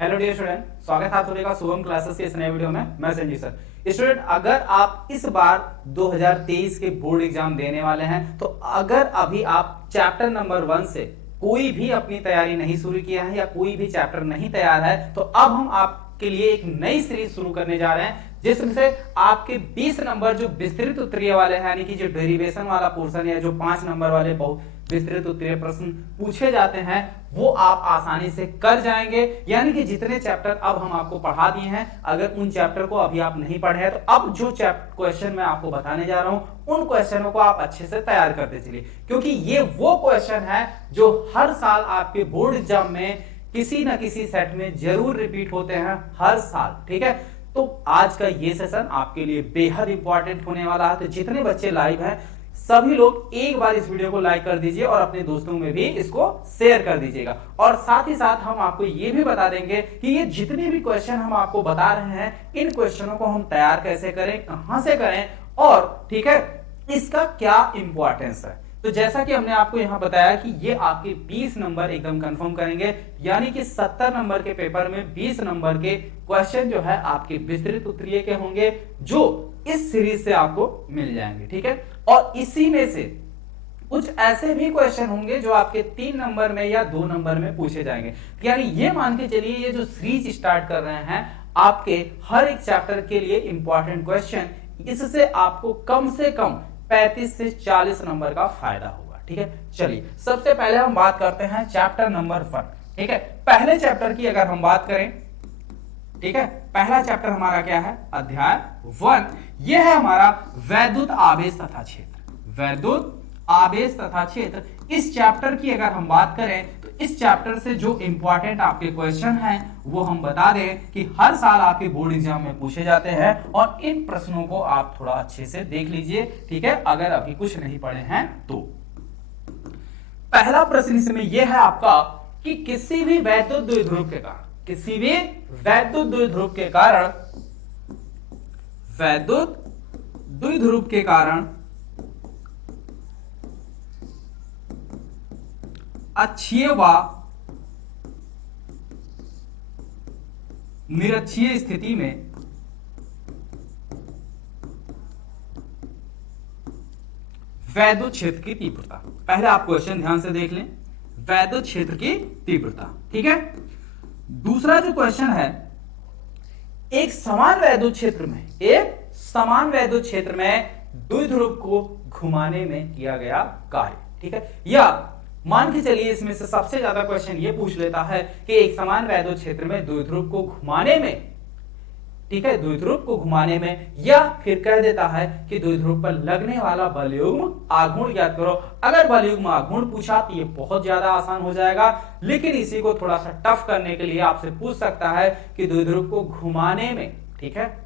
Hello dear student, स्वागत है आप सभी का शुभम क्लासेस के इस नए वीडियो में। मैं संजीव सर। स्टूडेंट, अगर आप इस बार 2023 के बोर्ड एग्जाम देने वाले हैं तो अगर अभी आप चैप्टर नंबर 1 से कोई भी अपनी तैयारी नहीं शुरू किया है या कोई भी चैप्टर नहीं तैयार है तो अब हम आपके लिए एक नई सीरीज शुरू करने जा रहे हैं जिसमें से आपके 20 नंबर जो विस्तृत उत्तरीय वाले हैं, यानी कि जो डेरिवेशन वाला पोर्शन या जो 5 नंबर वाले बहुत विस्तृत उत्तरीय प्रश्न पूछे जाते हैं वो आप आसानी से कर जाएंगे। यानी कि जितने चैप्टर अब हम आपको पढ़ा दिए हैं, अगर उन चैप्टर को अभी आप नहीं पढ़े हैं तो अब जो क्वेश्चन मैं आपको बताने जा रहा हूं उन क्वेश्चनों को आप अच्छे से तैयार करते चलिए, क्योंकि ये वो क्वेश्चन है जो हर साल आपके बोर्ड एग्जाम में किसी ना किसी सेट में जरूर रिपीट होते हैं हर साल। ठीक है, तो आज का ये सेशन आपके लिए बेहद इंपॉर्टेंट होने वाला है। तो जितने बच्चे लाइव हैं सभी लोग एक बार इस वीडियो को लाइक कर दीजिए और अपने दोस्तों में भी इसको शेयर कर दीजिएगा। और साथ ही साथ हम आपको ये भी बता देंगे कि ये जितने भी क्वेश्चन हम आपको बता रहे हैं इन क्वेश्चनों को हम तैयार कैसे करें, कहां से करें और ठीक है इसका क्या इंपॉर्टेंस है। तो जैसा कि हमने आपको यहां बताया कि ये आपके 20 नंबर एकदम कंफर्म करेंगे, यानी कि 70 नंबर के पेपर में 20 नंबर के क्वेश्चन जो है आपके विस्तृत उत्तरीय के होंगे जो इस सीरीज से आपको मिल जाएंगे। ठीक है, और इसी में से कुछ ऐसे भी क्वेश्चन होंगे जो आपके 3 नंबर में या 2 नंबर में पूछे जाएंगे। यानी ये मान के चलिए ये जो सीरीज स्टार्ट कर रहे हैं आपके हर एक चैप्टर के लिए इंपॉर्टेंट क्वेश्चन, इससे आपको कम से कम 35 से 40 नंबर का फायदा होगा। ठीक है, चलिए सबसे पहले हम बात करते हैं चैप्टर नंबर 1। ठीक है, पहले चैप्टर की अगर हम बात करें, ठीक है, पहला चैप्टर हमारा क्या है, अध्याय 1। यह है हमारा वैद्युत आवेश तथा क्षेत्र। वैद्युत आवेश तथा क्षेत्र इस चैप्टर की अगर हम बात करें तो इस चैप्टर से जो इंपॉर्टेंट आपके क्वेश्चन हैं वो हम बता दें कि हर साल आपके बोर्ड एग्जाम में पूछे जाते हैं और इन प्रश्नों को आप थोड़ा अच्छे से देख लीजिए। ठीक है, अगर अभी कुछ नहीं पढ़े हैं तो पहला प्रश्न इसमें यह है आपका कि किसी भी वैद्युत द्विध्रुव के कारण, किसी भी वैद्युत द्विध्रुव के कारण, वैद्युत द्विध्रुव के कारण अक्षीय व निरक्षीय स्थिति में वैद्युत क्षेत्र की तीव्रता। पहले आप क्वेश्चन ध्यान से देख लें, वैद्युत क्षेत्र की तीव्रता। ठीक है, दूसरा जो क्वेश्चन है, एक समान वैद्युत क्षेत्र में, एक समान वैद्युत क्षेत्र में द्विध्रुव को घुमाने में किया गया कार्य। ठीक है, या मान के चलिए इसमें से सबसे ज्यादा क्वेश्चन ये पूछ लेता है कि एक समान वैद्युत क्षेत्र में द्विध्रुव को घुमाने में, ठीक है, द्विध्रुव को घुमाने में, या फिर कह देता है कि द्विध्रुव पर लगने वाला बलयुग्म आघूर्ण ज्ञात करो। अगर बलयुग्म आघूर्ण पूछा तो ये बहुत ज्यादा आसान हो जाएगा, लेकिन इसी को थोड़ा सा टफ करने के लिए आपसे पूछ सकता है कि द्विध्रुव को घुमाने में, ठीक है,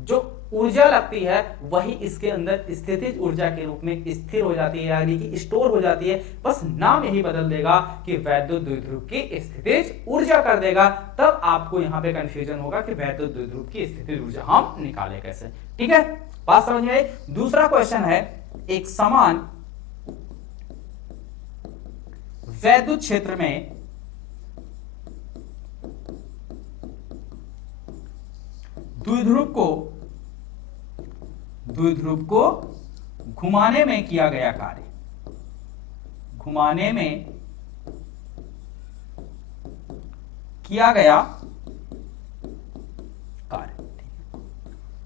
जो ऊर्जा लगती है वही इसके अंदर स्थितिज ऊर्जा के रूप में स्थिर हो जाती है, यानी कि स्टोर हो जाती है। बस नाम यही बदल देगा कि वैद्युत द्विध्रुव की स्थितिज ऊर्जा कर देगा, तब आपको यहां पे कंफ्यूजन होगा कि वैद्युत द्विध्रुव की स्थितिज ऊर्जा हम निकाले कैसे। ठीक है, बात समझ में आई। दूसरा क्वेश्चन है, एक समान वैद्युत क्षेत्र में द्विध्रुव को घुमाने में किया गया कार्य, घुमाने में किया गया कार्य,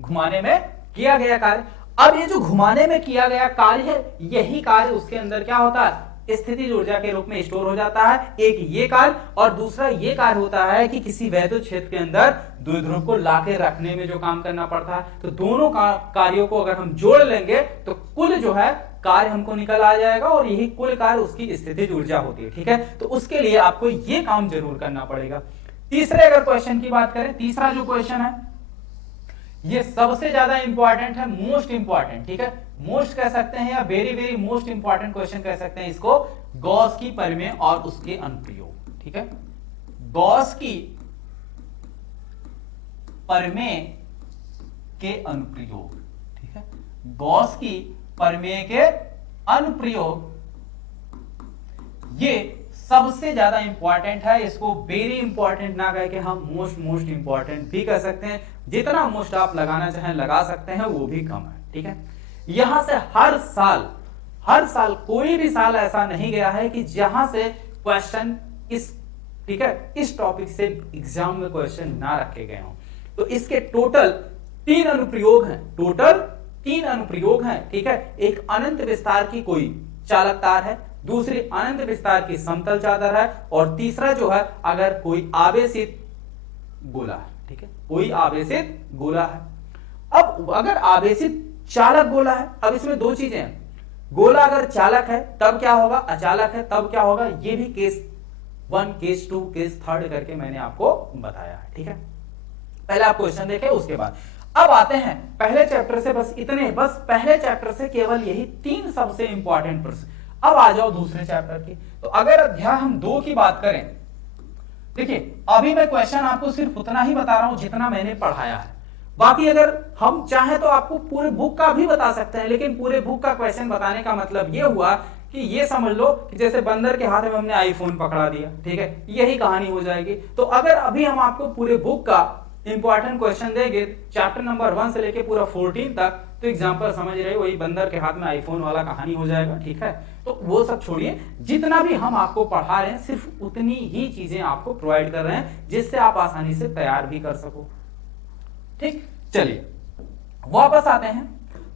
घुमाने में किया गया कार्य। अब ये जो घुमाने में किया गया कार्य है, यही कार्य उसके अंदर क्या होता है, स्थितिज ऊर्जा के रूप में स्टोर हो जाता है। एक ये कार्य और दूसरा ये कार्य होता है कि किसी वैद्युत क्षेत्र के अंदर द्विध्रुव को लाके रखने में जो काम करना पड़ता है। तो दोनों कार्यों को अगर हम जोड़ लेंगे तो कुल जो है कार्य हमको निकल आ जाएगा और यही कुल कार्य उसकी स्थितिज ऊर्जा होती है। ठीक है, तो उसके लिए आपको ये काम जरूर करना पड़ेगा। तीसरे अगर क्वेश्चन की बात करें, तीसरा जो क्वेश्चन है ये सबसे ज्यादा इंपॉर्टेंट है, मोस्ट इंपॉर्टेंट। ठीक है, मोस्ट कह सकते हैं या very very most important question कह सकते हैं इसको, गॉस की परिमेय और उसके अनुप्रयोग। ठीक है, गॉस की परिमेय के अनुप्रयोग। ठीक है, गॉस की परिमेय के अनुप्रयोग ये सबसे ज्यादा इंपॉर्टेंट है, इसको वेरी इंपॉर्टेंट ना कह के हम मोस्ट इंपॉर्टेंट भी कह सकते हैं। जितना मोस्ट आप लगाना चाहें लगा सकते हैं, वो भी कम है, ठीक है। यहां से हर साल कोई भी साल ऐसा नहीं गया है कि जहां से क्वेश्चन इस, ठीक है, इस टॉपिक से एग्जाम में क्वेश्चन ना रखे गए हों। तो इसके टोटल 3 अनुप्रयोग हैं, ठीक है। एक अनंत विस्तार की कोई चालक तार है, दूसरी अनंत विस्तार की समतल चादर है, और तीसरा जो है अगर कोई आवेशित गोला है, ठीक है, कोई आवेशित गोला है। अब अगर आवेशित चालक गोला है, अब इसमें 2 चीजें हैं, गोला अगर चालक है तब क्या होगा, अचालक है तब क्या होगा, ये भी केस 1, केस 2, केस 3 करके मैंने आपको बताया है, ठीक है। पहले आप क्वेश्चन देखें, उसके बाद अब आते हैं पहले चैप्टर से, बस पहले चैप्टर से केवल यही 3 सबसे इंपॉर्टेंट प्रश्न। अब आ जाओ दूसरे चैप्टर की। तो अगर अध्याय हम 2 की बात करें, देखिए अभी मैं क्वेश्चन आपको सिर्फ उतना ही बता रहा हूं जितना मैंने पढ़ाया है, बाकी अगर हम चाहें तो आपको पूरे बुक का भी बता सकते हैं, लेकिन पूरे बुक का क्वेश्चन बताने का मतलब ये हुआ कि ये समझ लो कि जैसे बंदर के हाथ में हमने आईफोन पकड़ा दिया, ठीक है, यही कहानी हो जाएगी। तो अगर अभी हम आपको पूरे बुक का इंपॉर्टेंट क्वेश्चन देंगे चैप्टर नंबर 1 से लेके पूरा 14 तक, तो एग्जांपल समझ रहे हो, वही बंदर के हाथ में आईफोन वाला कहानी हो जाएगा, ठीक है। तो वो सब छोड़िए, जितना भी हम आपको पढ़ा रहे हैं सिर्फ उतनी ही चीजें आपको प्रोवाइड कर रहे हैं जिससे आप आसानी से तैयार भी कर सको, ठीक। चलिए वापस आते हैं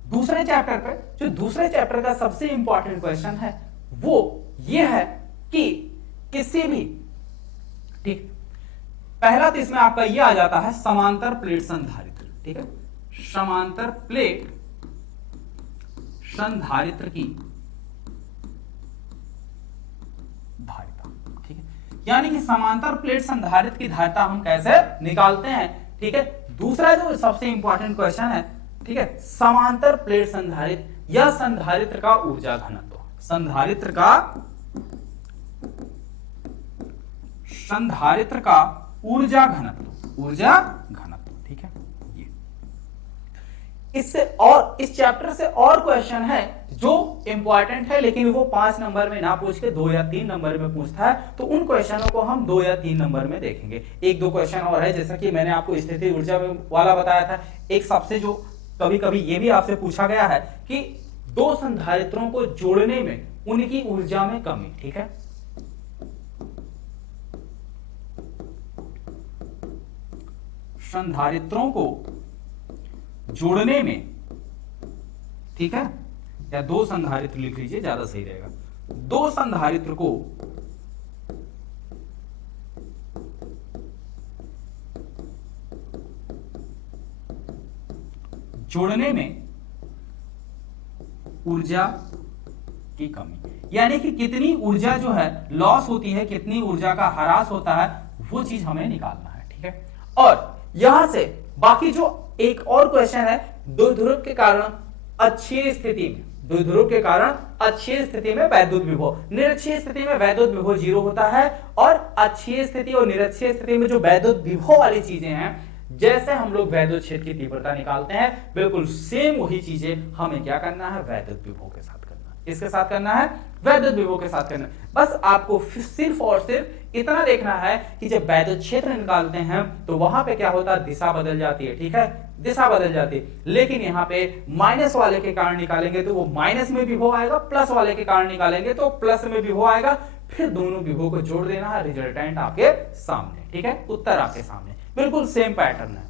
दूसरे चैप्टर पे। जो दूसरे चैप्टर का सबसे इंपॉर्टेंट क्वेश्चन है वो ये है कि किसी भी, ठीक, पहला तो इसमें आपका ये आ जाता है समांतर प्लेट संधारित्र, ठीक है, समांतर प्लेट संधारित्र की धारिता, ठीक है, यानी कि समांतर प्लेट संधारित्र की धारिता हम कैसे निकालते हैं, ठीक है। दूसरा जो सबसे इंपॉर्टेंट क्वेश्चन है, ठीक है, समांतर प्लेट संधारित्र या संधारित्र का ऊर्जा घनत्व, संधारित्र का ऊर्जा घनत्व, ठीक है। ये इससे और इस चैप्टर से और क्वेश्चन है जो इंपॉर्टेंट है, लेकिन वो 5 नंबर में ना पूछ के 2 या 3 नंबर में पूछता है, तो उन क्वेश्चनों को हम 2 या 3 नंबर में देखेंगे। 1-2 क्वेश्चन और है, जैसा कि मैंने आपको स्थिति ऊर्जा वाला बताया था। एक सबसे जो कभी कभी ये भी आपसे पूछा गया है कि 2 संधारित्रों को जोड़ने में उनकी ऊर्जा में कमी, ठीक है, संधारित्रों को जोड़ने में, ठीक है, या 2 संधारित्र लिख लीजिए, ज्यादा सही रहेगा। 2 संधारित्र को जोड़ने में ऊर्जा की कमी, यानी कि कितनी ऊर्जा जो है लॉस होती है, कितनी ऊर्जा का ह्रास होता है, वो चीज हमें निकालना है, ठीक है। और यहां से बाकी जो एक और क्वेश्चन है, द्विध्रुव के कारण अक्षीय स्थिति में, द्विध्रुव के कारण अक्षीय स्थिति में वैद्युत विभव, निरक्षीय स्थिति में वैद्युत विभव 0 होता है, और अक्षीय स्थिति और निरक्षीय स्थिति में जो वैद्युत विभव वाली चीजें हैं, जैसे हम लोग वैद्युत क्षेत्र की तीव्रता निकालते हैं, बिल्कुल सेम वही चीजें हमें क्या करना है, वैद्युत विभव के साथ करना है। इसके साथ करना है, वैद्युत विभव के साथ करना है। बस आपको सिर्फ और सिर्फ इतना देखना है कि जब वैद्युत क्षेत्र निकालते हैं तो वहां पे क्या होता है, दिशा बदल जाती है, ठीक है, दिशा बदल जाती है। लेकिन यहाँ पे माइनस वाले के कारण निकालेंगे तो वो माइनस में विभव आएगा, प्लस वाले के कारण निकालेंगे तो प्लस में विभव आएगा, फिर दोनों विभव को जोड़ देना है, रिजल्टेंट आपके सामने, ठीक है, उत्तर आपके सामने, बिल्कुल सेम पैटर्न है।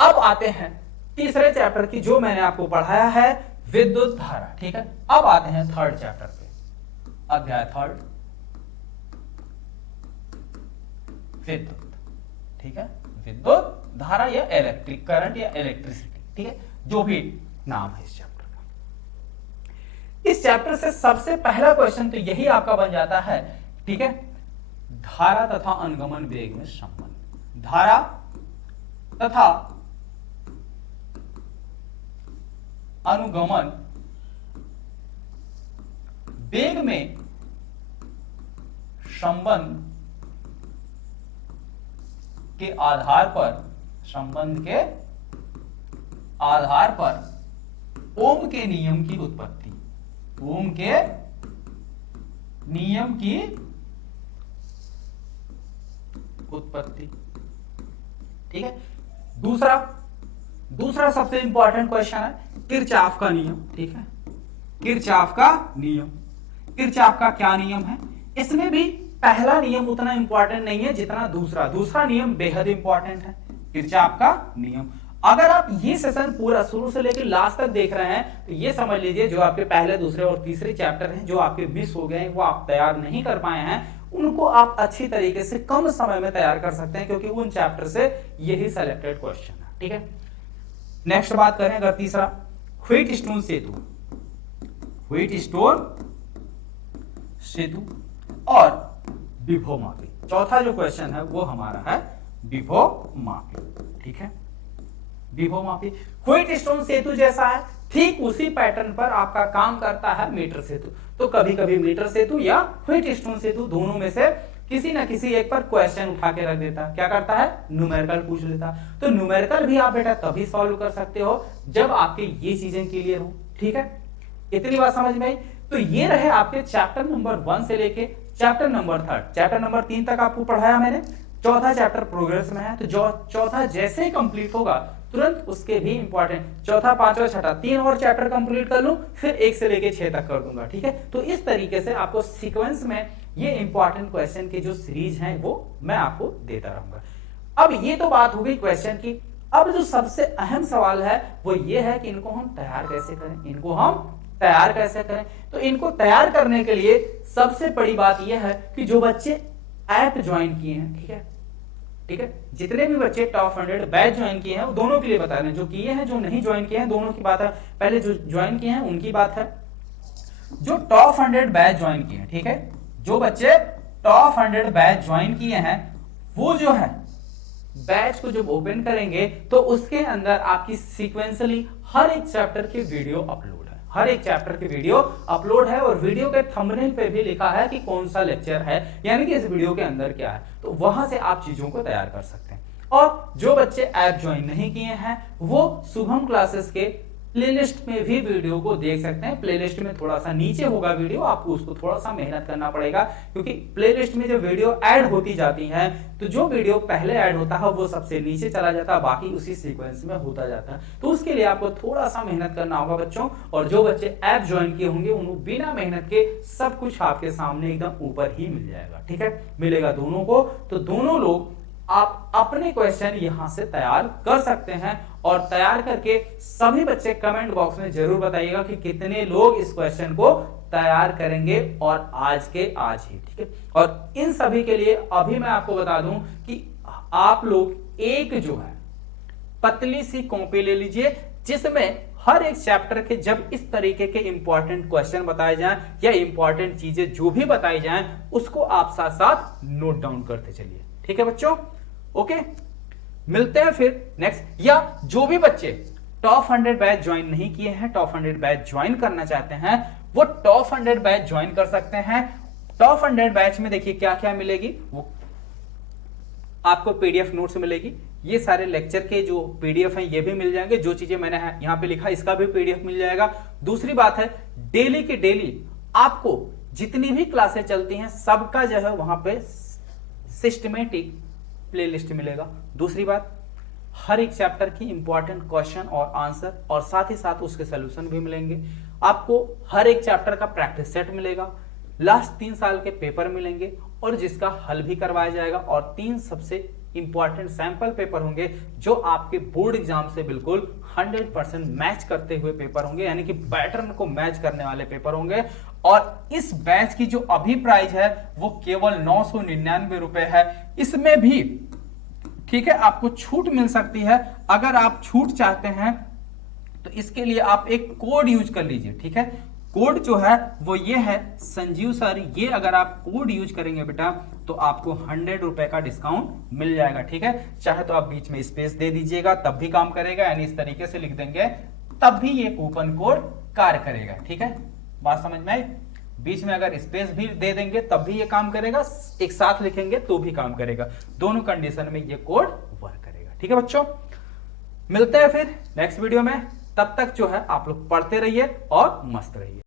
अब आते हैं तीसरे चैप्टर की, जो मैंने आपको पढ़ाया है विद्युत धारा, ठीक है। अब आते हैं 3rd चैप्टर पे, अध्याय 3rd विद्युत, ठीक है, विद्युत धारा या इलेक्ट्रिक करंट या इलेक्ट्रिसिटी, ठीक है, जो भी नाम है इस चैप्टर का। इस चैप्टर से सबसे पहला क्वेश्चन तो यही आपका बन जाता है, ठीक है, धारा तथा अनुगमन वेग में संबंध, धारा तथा अनुगमन वेग में संबंध के आधार पर, संबंध के आधार पर ओम के नियम की उत्पत्ति, ओम के नियम की उत्पत्ति। ठीक है, दूसरा सबसे इंपॉर्टेंट क्वेश्चन है किरचॉफ का नियम। ठीक है, किरचॉफ का नियम, किरचॉफ का क्या नियम है? इसमें भी पहला नियम उतना इंपॉर्टेंट नहीं है जितना दूसरा नियम बेहद इंपॉर्टेंट है, किरचॉफ का नियम। अगर आप ये सेशन पूरा शुरू से लेकर लास्ट तक देख रहे हैं तो ये समझ लीजिए जो आपके पहले, दूसरे और तीसरे चैप्टर हैं जो आपके मिस हो गए हैं, वो आप तैयार नहीं कर पाए हैं, उनको आप अच्छी तरीके से कम समय में तैयार कर सकते हैं, क्योंकि उन चैप्टर से यही सिलेक्टेड क्वेश्चन है। ठीक है, नेक्स्ट बात करें अगर तीसरा, व्हीटस्टोन सेतु, व्हीटस्टोन सेतु और विभव मापी। चौथा जो क्वेश्चन है वो हमारा है विभव मापी। ठीक है, विभव मापी व्हीटस्टोन सेतु जैसा है, ठीक उसी पैटर्न पर आपका काम करता है मीटर सेतु। तो कभी कभी मीटर सेतु या व्हीटस्टोन सेतु दोनों में से किसी ना किसी एक पर क्वेश्चन उठा के रख देता, क्या करता है, न्यूमेरिकल पूछ लेता। तो न्यूमेरिकल भी आप बेटा तभी सॉल्व कर सकते हो जब आपके ये चीजें क्लियर हो। ठीक है, इतनी बात समझ में आई? तो ये रहे आपके चैप्टर नंबर 1 से लेके चैप्टर नंबर 3, चैप्टर नंबर 3 तक आपको पढ़ाया मैंने। चौथा चैप्टर प्रोग्रेस में है, तो जो चौथा जैसे ही कंप्लीट होगा तुरंत उसके भी इंपॉर्टेंट चौथा, पांचवा, छठा 3 और चैप्टर कंप्लीट कर लूं, फिर 1 से लेके 6 तक कर दूंगा। ठीक है, तो इस तरीके से आपको सीक्वेंस में ये इंपॉर्टेंट क्वेश्चन की जो सीरीज है वो मैं आपको देता रहूंगा। अब ये तो बात हो गई क्वेश्चन की। अब जो सबसे अहम सवाल है वो ये है कि इनको हम तैयार कैसे करें, इनको हम तैयार कैसे करें। तो इनको तैयार करने के लिए सबसे बड़ी बात यह है कि जो बच्चे ऐप ज्वाइन किए हैं, ठीक है, ठीक है, जितने भी बच्चे टॉप 100 बैच ज्वाइन किए हैं वो दोनों के लिए बता रहे हैं, जो किए हैं, जो नहीं ज्वाइन किए हैं, दोनों की बात है। पहले जो ज्वाइन किए हैं उनकी बात है, जो टॉप 100 बैच ज्वाइन किए हैं। ठीक है, जो बच्चे टॉप 100 बैच ज्वाइन किए हैं वो जो है बैच को जब ओपन करेंगे तो उसके अंदर आपकी सीक्वेंसली हर एक चैप्टर की वीडियो अपलोड है, हर एक चैप्टर की वीडियो अपलोड है, और वीडियो के थंबनेल पे भी लिखा है कि कौन सा लेक्चर है, यानी कि इस वीडियो के अंदर क्या है। तो वहां से आप चीजों को तैयार कर सकते हैं। और जो बच्चे ऐप ज्वाइन नहीं किए हैं वो शुभम क्लासेस के प्लेलिस्ट में भी वीडियो को देख सकते हैं। प्लेलिस्ट में थोड़ा सा नीचे होगा वीडियो, आपको उसको थोड़ा सा मेहनत करना पड़ेगा, क्योंकि प्लेलिस्ट में जो वीडियो ऐड होती जाती है तो जो वीडियो पहले ऐड होता है वो सबसे नीचे चला जाता है, बाकी उसी सीक्वेंस में होता जाता है। तो उसके लिए आपको थोड़ा सा मेहनत करना होगा बच्चों। और जो बच्चे ऐप ज्वाइन किए होंगे उन्हें बिना मेहनत के सब कुछ आपके सामने एकदम ऊपर ही मिल जाएगा। ठीक है, मिलेगा दोनों को। तो दोनों लोग आप अपने क्वेश्चन यहां से तैयार कर सकते हैं, और तैयार करके सभी बच्चे कमेंट बॉक्स में जरूर बताइएगा कि कितने लोग इस क्वेश्चन को तैयार करेंगे, और आज के आज ही। ठीक है, और इन सभी के लिए अभी मैं आपको बता दूं कि आप लोग एक जो है पतली सी कॉपी ले लीजिए, जिसमें हर एक चैप्टर के जब इस तरीके के इंपॉर्टेंट क्वेश्चन बताए जाएं या इंपॉर्टेंट चीजें जो भी बताई जाएं उसको आप साथ साथ नोट डाउन करते चलिए। ठीक है बच्चों, ओके, मिलते हैं फिर नेक्स्ट। या जो भी बच्चे टॉप 100 बैच ज्वाइन नहीं किए हैं, टॉप 100 बैच ज्वाइन करना चाहते हैं, वो टॉप 100 बैच ज्वाइन कर सकते हैं। टॉप 100 बैच में देखिए क्या क्या मिलेगी, वो आपको पीडीएफ नोट्स मिलेगी, ये सारे लेक्चर के जो पीडीएफ हैं ये भी मिल जाएंगे, जो चीजें मैंने यहाँ पे लिखा इसका भी पीडीएफ मिल जाएगा। दूसरी बात है डेली के डेली आपको जितनी भी क्लासें चलती हैं सबका जो है वहां पे सिस्टमेटिक प्लेलिस्ट मिलेगा। दूसरी बात, हर एक चैप्टर की इंपॉर्टेंट क्वेश्चन और आंसर, और साथ ही साथ उसके सॉल्यूशन भी मिलेंगे। आपको हर एक चैप्टर का प्रैक्टिस सेट मिलेगा, लास्ट 3 साल के पेपर मिलेंगे और जिसका हल भी करवाया जाएगा, और 3 सबसे इंपॉर्टेंट सैंपल पेपर होंगे जो आपके बोर्ड एग्जाम से बिल्कुल 100% मैच करते हुए पेपर होंगे, यानी कि पैटर्न को मैच करने वाले पेपर होंगे। और इस बैच की जो अभी प्राइस है वो केवल 999 रुपए है। इसमें भी ठीक है आपको छूट मिल सकती है, अगर आप छूट चाहते हैं तो इसके लिए आप एक कोड यूज कर लीजिए। ठीक है, कोड जो है वो ये है संजीव सर, ये अगर आप कोड यूज करेंगे बेटा तो आपको 100 रुपए का डिस्काउंट मिल जाएगा। ठीक है, चाहे तो आप बीच में स्पेस दे दीजिएगा तब भी काम करेगा, यानी इस तरीके से लिख देंगे तब भी ये कूपन कोड कार्य करेगा। ठीक है, बात समझ में आई? बीच में अगर स्पेस भी दे देंगे तब भी ये काम करेगा, एक साथ लिखेंगे तो भी काम करेगा, दोनों कंडीशन में ये कोड वर्क करेगा। ठीक है बच्चों, मिलते हैं फिर नेक्स्ट वीडियो में, तब तक जो है आप लोग पढ़ते रहिए और मस्त रहिए।